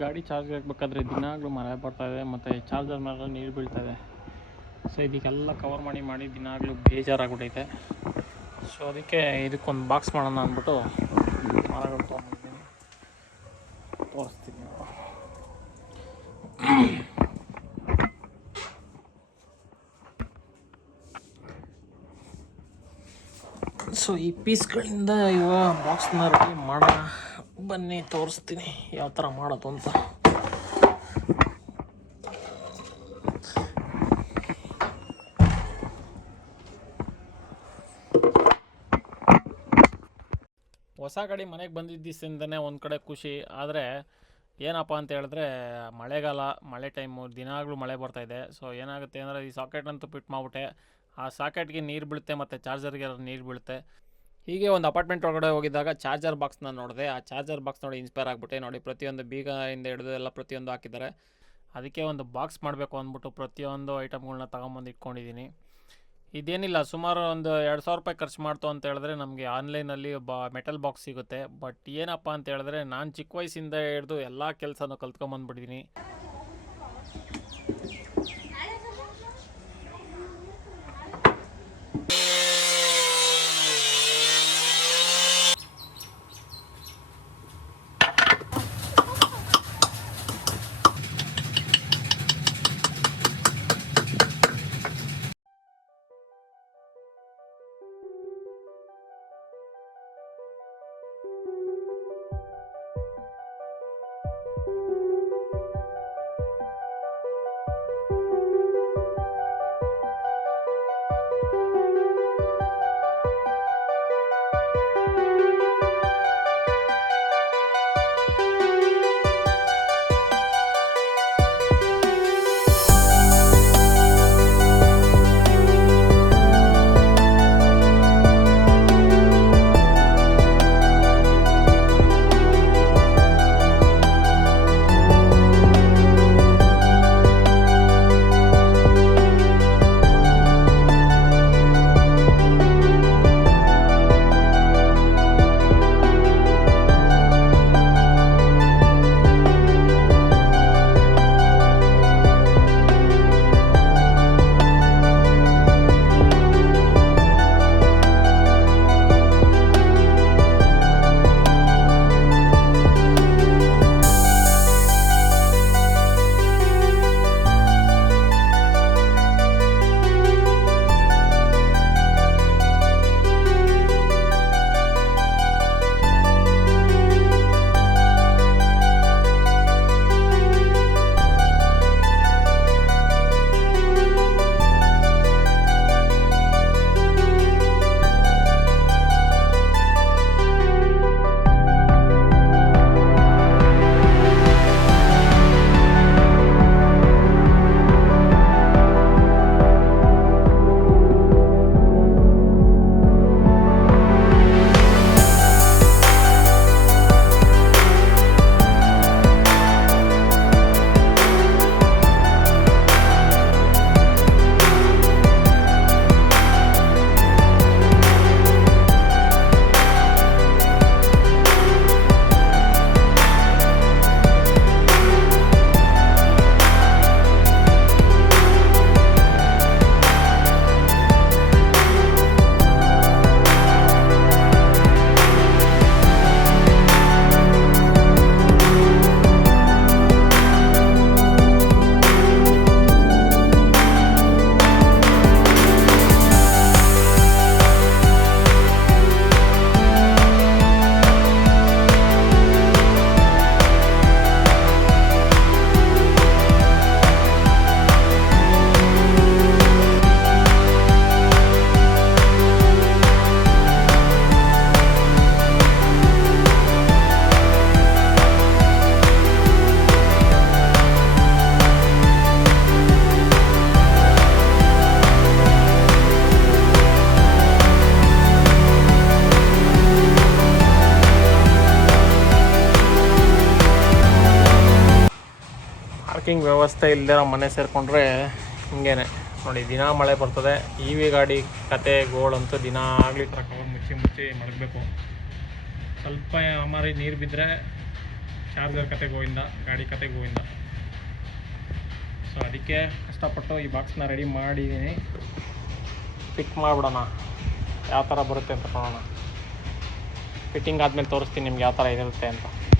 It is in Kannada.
ಗಾಡಿ ಚಾರ್ಜ್ ಹಾಕ್ಬೇಕಾದ್ರೆ ದಿನಾಗಲೂ ಮಳೆ ಬರ್ತಾಯಿದೆ ಮತ್ತು ಚಾರ್ಜರ್ ಮೇಲೆ ನೀರು ಬೀಳ್ತಾಯಿದೆ. ಸೊ ಇದಕ್ಕೆಲ್ಲ ಕವರ್ ಮಾಡಿ ದಿನಾಗಲೂ ಬೇಜಾರಾಗ್ಬಿಟ್ಟೈತೆ. ಸೊ ಅದಕ್ಕೆ ಇದಕ್ಕೊಂದು ಬಾಕ್ಸ್ ಮಾಡೋಣ ಅಂದ್ಬಿಟ್ಟು ಮರಗಳು ತೊಗೊಂಡಿದ್ದೀನಿ, ತೋರಿಸ್ತೀನಿ. ಸೊ ಈ ಪೀಸ್ಗಳಿಂದ ಇವಾಗ ಬಾಕ್ಸ್ನ ರೆಡಿ ಮಾಡೋಣ, ಬನ್ನಿ ತೋರಿಸ್ತೀನಿ ಯಾವ ಥರ ಮಾಡೋದು ಅಂತ. ಹೊಸ ಗಾಡಿ ಮನೆಗೆ ಬಂದಿದ್ದಿಂದನೇ ಒಂದು ಕಡೆ ಖುಷಿ, ಆದರೆ ಏನಪ್ಪ ಅಂತ ಹೇಳಿದ್ರೆ ಮಳೆಗಾಲ, ಮಳೆ ಟೈಮು, ದಿನಾಗಲೂ ಮಳೆ ಬರ್ತಾಯಿದೆ. ಸೊ ಏನಾಗುತ್ತೆ ಅಂದರೆ ಈ ಸಾಕೆಟ್ನಂತೂ ಫಿಟ್ ಮಾಡಿಬಿಟ್ಟೆ, ಆ ಸಾಕೆಟ್ಗೆ ನೀರು ಬೀಳುತ್ತೆ ಮತ್ತು ಚಾರ್ಜರ್ಗೆ ನೀರು ಬೀಳುತ್ತೆ. ಹೀಗೆ ಒಂದು ಅಪಾರ್ಟ್ಮೆಂಟ್ ಒಳಗಡೆ ಹೋಗಿದ್ದಾಗ ಚಾರ್ಜರ್ ಬಾಕ್ಸ್ನ ನೋಡಿದೆ. ಆ ಚಾರ್ಜರ್ ಬಾಕ್ಸ್ ನೋಡಿ ಇನ್ಸ್ಪೈರ್ ಆಗಿಬಿಟ್ಟೆ. ನೋಡಿ ಪ್ರತಿಯೊಂದು ಬೀಗದಿಂದ ಹಿಡಿದು ಎಲ್ಲ ಪ್ರತಿಯೊಂದು ಹಾಕಿದ್ದಾರೆ. ಅದಕ್ಕೆ ಒಂದು ಬಾಕ್ಸ್ ಮಾಡಬೇಕು ಅಂದ್ಬಿಟ್ಟು ಪ್ರತಿಯೊಂದು ಐಟಮ್ಗಳನ್ನ ತೊಗೊಂಬಂದು ಇಟ್ಕೊಂಡಿದ್ದೀನಿ. ಇದೇನಿಲ್ಲ, ಸುಮಾರು ಒಂದು 2,000 ರೂಪಾಯಿ ಖರ್ಚು ಮಾಡ್ತು ಅಂತ ಹೇಳಿದ್ರೆ ನಮಗೆ ಆನ್ಲೈನಲ್ಲಿ ಮೆಟಲ್ ಬಾಕ್ಸ್ ಸಿಗುತ್ತೆ. ಬಟ್ ಏನಪ್ಪ ಅಂತ ಹೇಳಿದ್ರೆ ನಾನು ಚಿಕ್ಕ ವಯಸ್ಸಿಂದ ಹಿಡಿದು ಎಲ್ಲ ಕೆಲಸನೂ ಕಲ್ತ್ಕೊಂಬಂದ್ಬಿಟ್ಟಿದ್ದೀನಿ. ಪಾರ್ಕಿಂಗ್ ವ್ಯವಸ್ಥೆ ಇಲ್ಲದಿರೋ ಮನೆ ಸೇರಿಕೊಂಡ್ರೆ ಹಿಂಗೇನೆ ನೋಡಿ, ದಿನ ಮಳೆ ಬರ್ತದೆ. ಇ ವಿ ಗಾಡಿ ಕತೆ ಗೋಳಂತೂ ದಿನ ಆಗಲಿ ಥರ ಕವರ್ ಮುಚ್ಚಿ ಮಡಗಬೇಕು. ಸ್ವಲ್ಪ ಅಮಾರಿ ನೀರು ಬಿದ್ದರೆ ಚಾರ್ಜರ್ ಕತೆ ಗೋವಿಂದ, ಗಾಡಿ ಕತೆ ಗೋವಿಂದ. ಸೊ ಅದಕ್ಕೆ ಕಷ್ಟಪಟ್ಟು ಈ ಬಾಕ್ಸ್ನ ರೆಡಿ ಮಾಡಿದ್ದೀನಿ. ಫಿಟ್ ಮಾಡಿಬಿಡೋಣ, ಯಾವ ಥರ ಬರುತ್ತೆ ಅಂತ ನೋಡೋಣ. ಫಿಟ್ಟಿಂಗ್ ಆದಮೇಲೆ ತೋರಿಸ್ತೀನಿ ನಿಮ್ಗೆ ಯಾವ ಥರ ಇರುತ್ತೆ ಅಂತ.